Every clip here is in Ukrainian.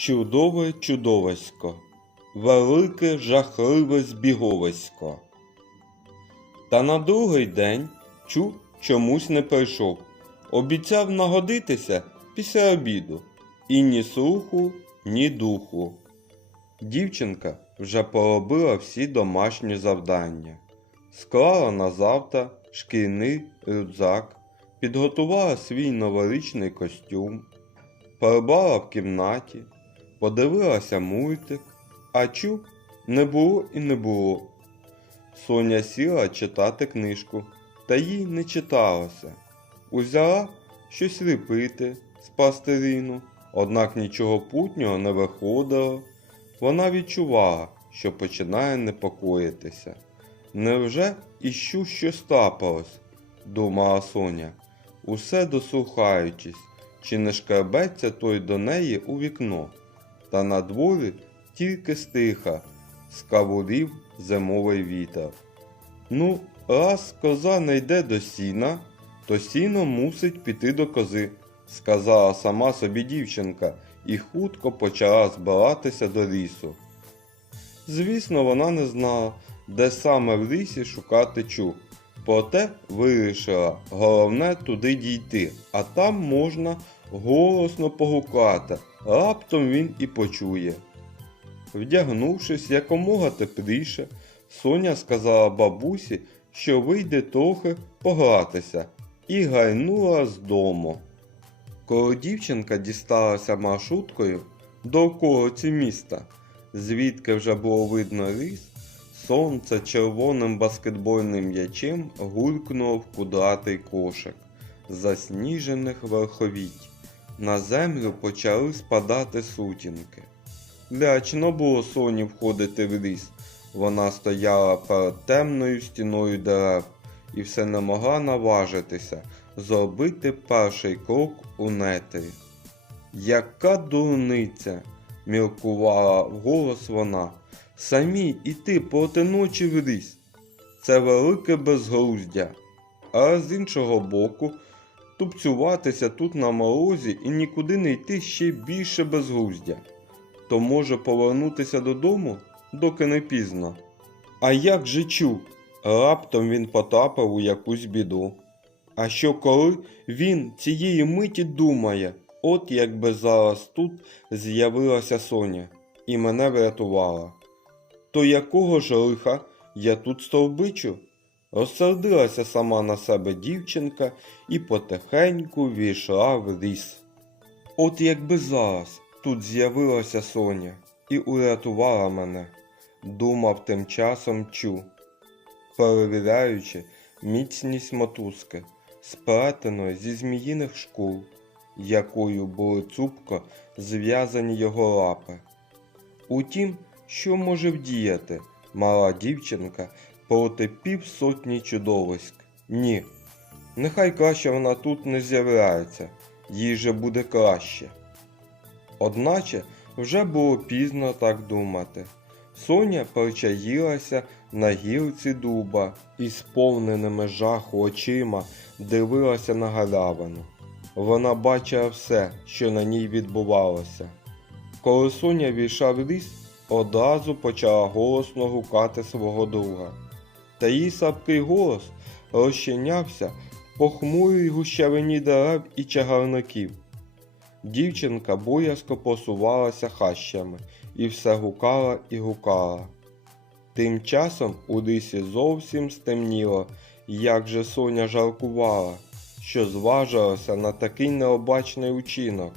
Чудове чудовисько, велике жахливе збіговисько. Та на другий день Чу чомусь не прийшов. Обіцяв нагодитися після обіду. І ні слуху, ні духу. Дівчинка вже поробила всі домашні завдання, склала на завтра шкільний рюкзак, підготувала свій новорічний костюм, прибрала в кімнаті, подивилася мультик, а чу не було і не було. Соня сіла читати книжку, та їй не читалося. Узяла щось ліпити з пластиліну, однак нічого путнього не виходило. Вона відчувала, що починає непокоїтися. Невже іщу щось трапилось? думала Соня, усе дослухаючись, чи не шкребеться той до неї у вікно. Та на дворі тільки стиха, скавурів зимовий вітер. Ну, раз коза не йде до сіна, то сіно мусить піти до кози, сказала сама собі дівчинка і хутко почала збиратися до лісу. Звісно, вона не знала, де саме в лісі шукати чу. Проте вирішила, головне туди дійти, а там можна голосно погукати, раптом він і почує. Вдягнувшись якомога тепліше, Соня сказала бабусі, що вийде трохи погратися, і гайнула з дому. Коли дівчинка дісталася маршруткою до околиці міста, звідки вже було видно ліс, сонце червоним баскетбольним м'ячем гулькнуло в кудратий кошик засніжених верховіть. На землю почали спадати сутінки. Лячно було соні входити в ліс. Вона стояла перед темною стіною дерев і все не могла наважитися зробити перший крок у нетрі. Яка дурниця, міркувала вголос вона, самі іти проти ночі в ліс. Це велике безглуздя. А з іншого боку, тупцюватися тут на морозі і нікуди не йти ще більше безглуздя. То може повернутися додому, доки не пізно. А як же чу? Раптом він потрапив у якусь біду. А що коли він цієї миті думає, от якби зараз тут з'явилася Соня і мене врятувала. То якого ж лиха я тут стовбичу? Розсердилася сама на себе дівчинка і потихеньку війшла в ліс. От якби зараз тут з'явилася Соня і урятувала мене, думав тим часом чу, перевіряючи міцність мотузки, сплетеної зі зміїних шкул, якою були цупко зв'язані його лапи. Утім, що може вдіяти мала дівчинка проти півсотні чудовиськ? Ні. Нехай краще вона тут не з'являється, їй же буде краще. Одначе вже було пізно так думати. Соня причаїлася на гілці дуба і сповненими жаху очима дивилася на галявину. Вона бачила все, що на ній відбувалося. Коли Соня війшла в ліс, одразу почала голосно гукати свого друга. Та її слабкий голос розчинявся похмурій гущавині дерев і чагарників. Дівчинка боязко посувалася хащами і все гукала і гукала. Тим часом у лісі зовсім стемніло, як же Соня жалкувала, що зважилася на такий необачний учинок.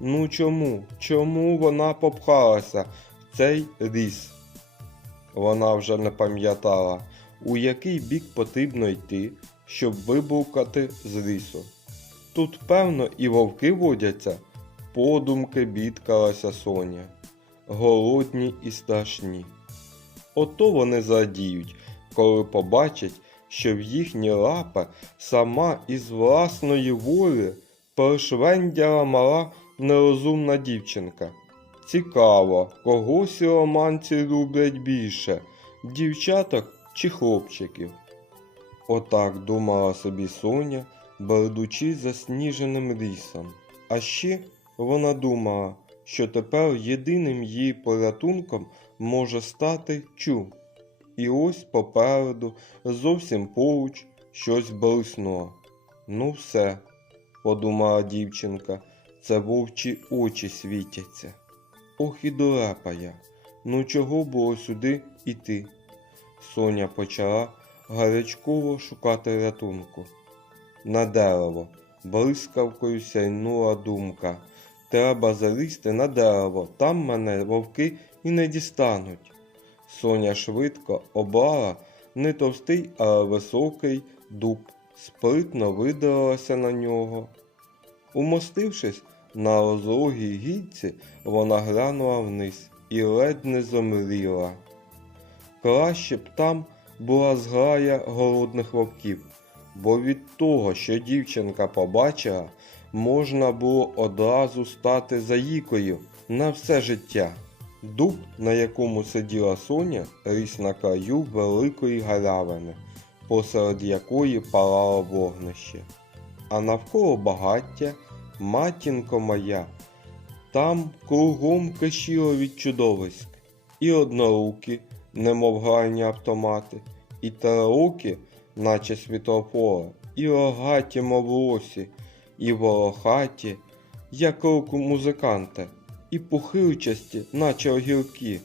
Ну чому, чому вона попхалася в цей ліс? Вона вже не пам'ятала, у який бік потрібно йти, щоб вибулкати з лісу. Тут, певно, і вовки водяться, подумки бідкалася Соня. Голодні і страшні. Ото вони задіють, коли побачать, що в їхні лапи сама із власної волі перешвендяла мала нерозумна дівчинка. Цікаво, кого сіроманці люблять більше дівчаток чи хлопчиків. Отак думала собі Соня, бредучи засніженим лісом. А ще вона думала, що тепер єдиним її порятунком може стати чу. І ось попереду, зовсім поруч, щось блиснуло. Ну все, подумала дівчинка, це вовчі очі світяться. Ох і дурепа я. Ну чого було сюди іти? Соня почала гарячково шукати рятунку. На дерево блискавкою сяйнула думка. Треба залізти на дерево, там мене вовки і не дістануть. Соня швидко обрала не товстий, але високий дуб, спритно видралася на нього. Умостившись на розлогій гільці, вона глянула вниз і ледь не зомріла. Краще б там була зграя голодних вовків, бо від того, що дівчинка побачила, можна було одразу стати заїкою на все життя. Дуб, на якому сиділа Соня, ріс на краю великої галявини, посеред якої палало вогнище. А навколо багаття, матінко моя, там кругом кишіло від чудовиськ, і однорукі, немов гральні автомати, і троокі, наче світлофори, і рогаті, мов лосі, і волохаті, як руку музиканта, і пухирчасті, наче огірки,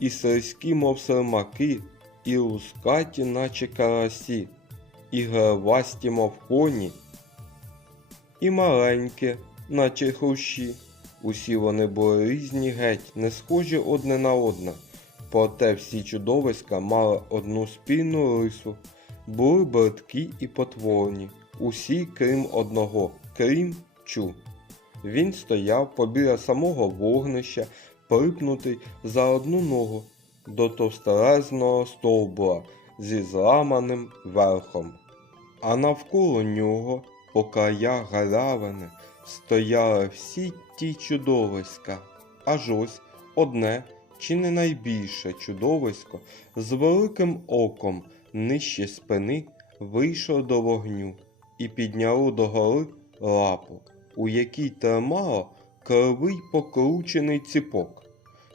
і сирські, мов сермаки, і лускаті, наче карасі, і гравасті, мов коні, і маленькі, наче хрущі. Усі вони були різні геть, не схожі одне на одне. Проте всі чудовиська мали одну спільну рису, були бридкі і потворні, усі крім одного, крім чу. Він стояв побіля самого вогнища, припнутий за одну ногу до товстерезного стовбура зі зламаним верхом. А навколо нього, по краях галявини, стояли всі ті чудовиська, аж ось одне чи не найбільше чудовисько з великим оком нижче спини вийшло до вогню і підняло догори лапу, у якій тримало кривий покручений ціпок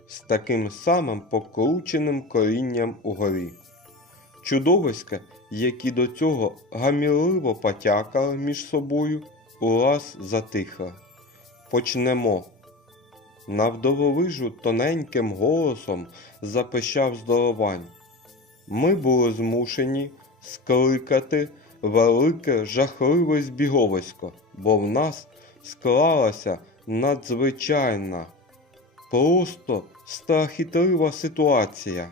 з таким самим покрученим корінням угорі. Чудовиська, які до цього гамірливо потякали між собою, ураз затихли. Почнемо. Навдововижу тоненьким голосом запищав здоровань. Ми були змушені скликати велике жахливе збіговисько, бо в нас склалася надзвичайна, просто страхітлива ситуація.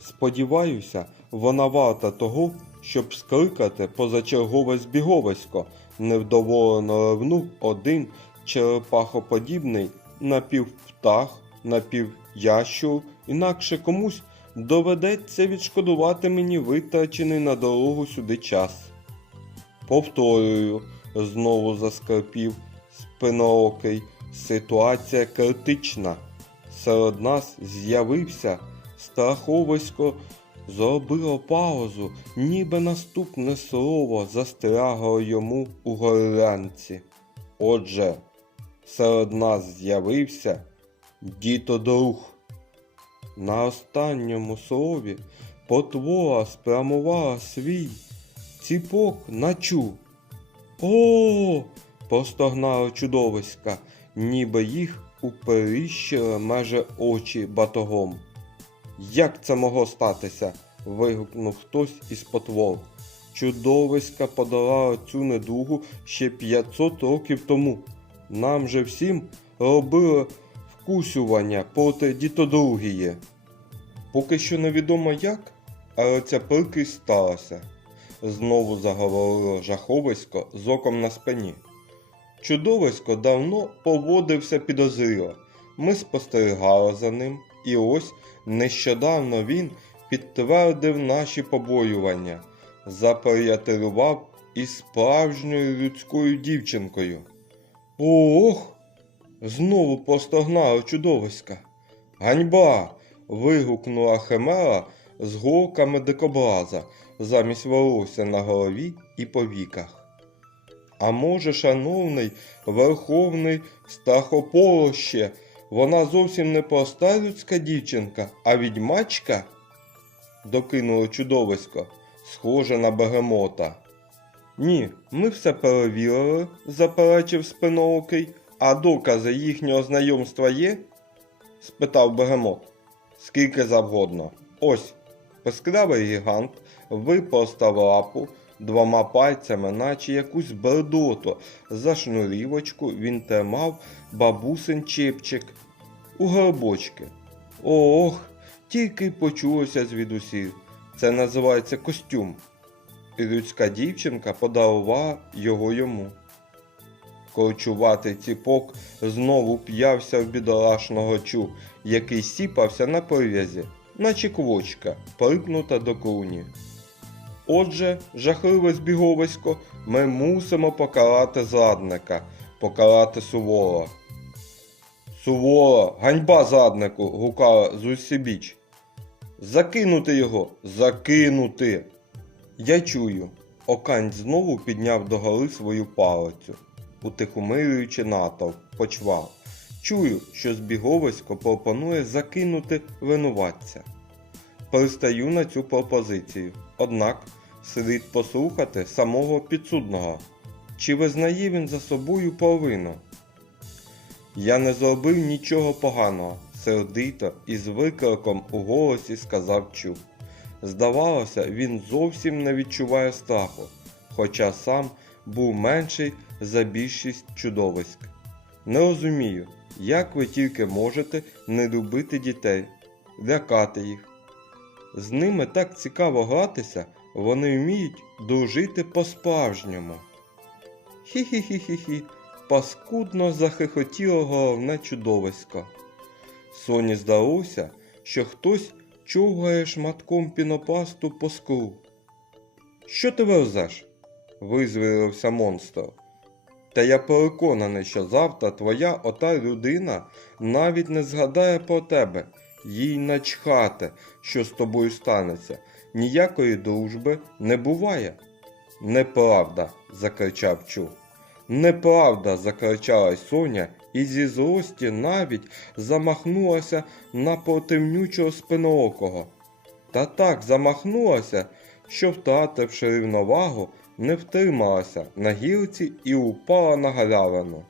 Сподіваюся, вона варта того, щоб скликати позачергове збіговисько, невдоволено ревнув один черепахоподібний напівптах, напівящур, інакше комусь доведеться відшкодувати мені витрачений на дорогу сюди час. Повторюю, знову заскрипів спиноокий, ситуація критична. Серед нас з'явився страховисько, зробило паузу, ніби наступне слово застрягло йому у горлянці. Отже, серед нас з'явився дітодруг. На останньому слові потвора спрямувала свій ціпок на чу. О! простогнало чудовиська, ніби їх уперіщили майже очі батогом. Як це могло статися? вигукнув хтось із потвор. Чудовиська подолала цю недугу ще 500 років тому. Нам же всім робили вкусювання проти дітодругії. Поки що невідомо як, але ця прикрість сталася. Знову заговорило жаховисько з оком на спині. Чудовисько давно поводився підозріло. Ми спостерігали за ним, і ось нещодавно він підтвердив наші побоювання, заприятелював із справжньою людською дівчинкою. Ох! Знову постогнало чудовиська. Ганьба. вигукнула Химера з голками дикобраза замість волосся на голові і повіках. А може, шановний верховний страхополоще, Вона зовсім не проста людська дівчинка, а відьмачка? докинуло чудовисько, схоже на бегемота. Ні, ми все перевірили, заперечив спиноокий, а докази їхнього знайомства є? спитав бегемот. Скільки завгодно. Ось, пескравий гігант випростав лапу двома пальцями, наче якусь бредоту. За шнурівочку він тримав бабусин чепчик у горбочки. Ох, тільки й почулося звідусіль. Це називається костюм. І людська дівчинка подарувала його йому. Корчуватий ціпок знову п'явся в бідолашного чу, який сіпався на прив'язі, наче квочка, припнута до куні. Отже, жахливе збіговисько, ми мусимо покарати зрадника, покарати суворо. Суворо, ганьба зраднику, гукала зусібіч. Закинути його, закинути. Я чую. Окань знову підняв догори свою палицю, утихомирюючи натовп, почвав. Чую, що збіговисько пропонує закинути винуватця. Пристаю на цю пропозицію, однак слід послухати самого підсудного. Чи визнає він за собою провину? Я не зробив нічого поганого, сердито і з викриком у голосі сказав Чуб. Здавалося, він зовсім не відчуває страху, хоча сам був менший за більшість чудовиськ. Не розумію, як ви тільки можете не любити дітей, лякати їх. З ними так цікаво гратися, вони вміють дружити по-справжньому. Хі-хі-хі-хі-хі, паскудно захихотіло головне чудовисько. Соні здалося, що хтось човгає шматком пінопласту по склу. Що ти верзеш? визвірився монстр. Та я переконаний, що завтра твоя ота людина навіть не згадає про тебе, їй начхати, що з тобою станеться. Ніякої дружби не буває. Неправда, закричав Чу. Неправда, закричала Соня і зі злості навіть замахнулася на противнючого спиноокого. Та так замахнулася, що, втративши рівновагу, не втрималася на гілці і упала на галявину.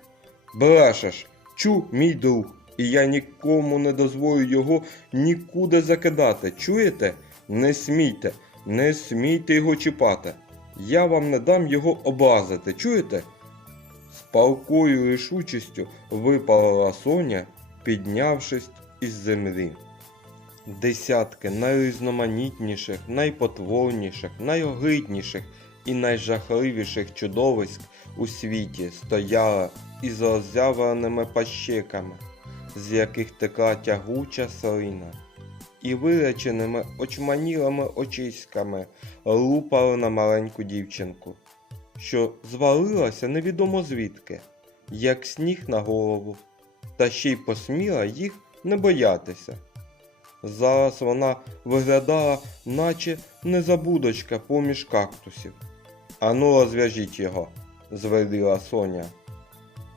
Брешеш, чу, мій друг, і я нікому не дозволю його нікуди закидати. Чуєте? Не смійте, не смійте його чіпати. Я вам не дам його образити, чуєте? Палкою рішучістю випалила Соня, піднявшись із землі. Десятки найрізноманітніших, найпотворніших, найогидніших і найжахливіших чудовиськ у світі стояли із роззявленими пащеками, з яких текла тягуча слина, і виреченими очманілими очиськами лупали на маленьку дівчинку, що звалилася невідомо звідки, як сніг на голову, та ще й посміла їх не боятися. Зараз вона виглядала, наче незабудочка поміж кактусів. Ану, розв'яжіть його, звеліла Соня.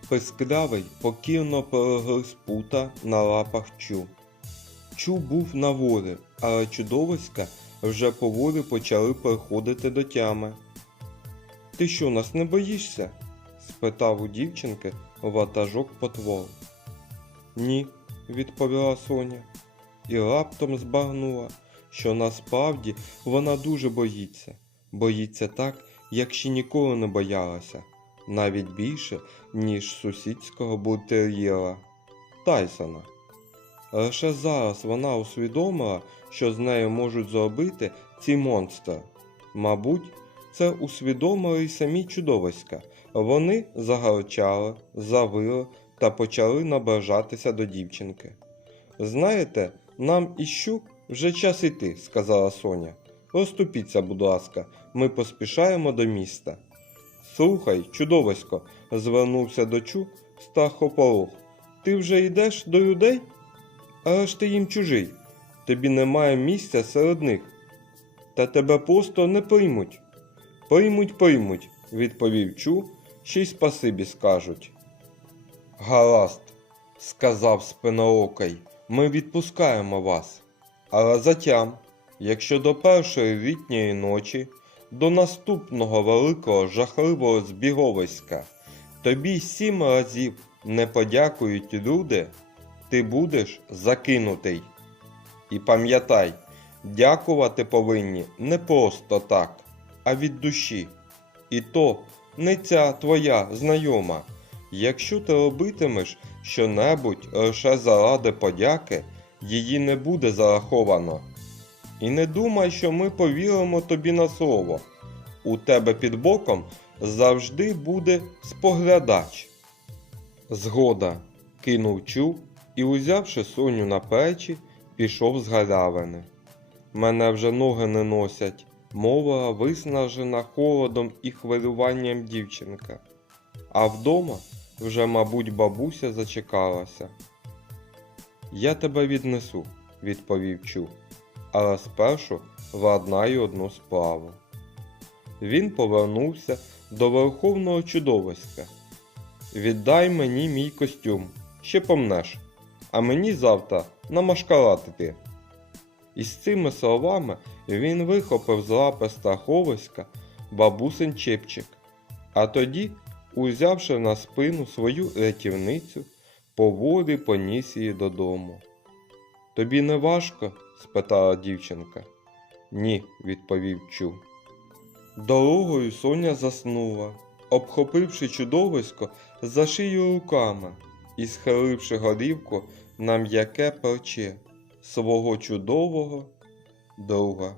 Писклявий покірно перегриз пута на лапах Чу. Чу був на волі, але чудовиська вже поволі почали приходити до тями. Ти що, нас не боїшся? спитав у дівчинки ватажок потвор. Ні, відповіла Соня і раптом збагнула, що насправді вона дуже боїться, боїться так, як ще ніколи не боялася, навіть більше, ніж сусідського бультер'єра Тайсона. Лише зараз вона усвідомила, що з нею можуть зробити ці монстри. Мабуть, це усвідомили й самі чудовиська. Вони загарчали, завили та почали наближатися до дівчинки. Знаєте, нам іщу вже час іти, сказала Соня. Розступіться, будь ласка, ми поспішаємо до міста. Слухай, чудовисько, звернувся до Чу Стахополох. Ти вже йдеш до людей? Але ж ти їм чужий. Тобі немає місця серед них. Та тебе просто не приймуть. Приймуть, приймуть, відповів Чу, ще й спасибі скажуть. Гаразд, сказав спиноокий, ми відпускаємо вас. Але затям, якщо до першої літньої ночі, до наступного великого жахливого збіговиська, тобі сім разів не подякують люди, ти будеш закинутий. І пам'ятай, дякувати повинні не просто так, а від душі. І то не ця твоя знайома. Якщо ти робитимеш щонебудь лише заради подяки, її не буде зараховано. І не думай, що ми повіримо тобі на слово. У тебе під боком завжди буде споглядач. Згода, кинув чу і, узявши Соню на плечі, пішов з галявини. Мене вже ноги не носять, мовила виснажена холодом і хвилюванням дівчинка. А вдома вже, мабуть, бабуся зачекалася. Я тебе віднесу, відповів Чу, але спершу владнаю одну справу. Він повернувся до верховного чудовиська. Віддай мені мій костюм, ще помнеш, а мені завтра на машкарад іти». І з цими словами він вихопив з лапи страховиська бабусин чепчик, а тоді, узявши на спину свою рятівницю, поволі поніс її додому. Тобі не важко? спитала дівчинка. Ні, відповів Чу. Дорогою Соня заснула, обхопивши чудовисько за шию руками і схиливши голівку на м'яке плече свого чудового друга.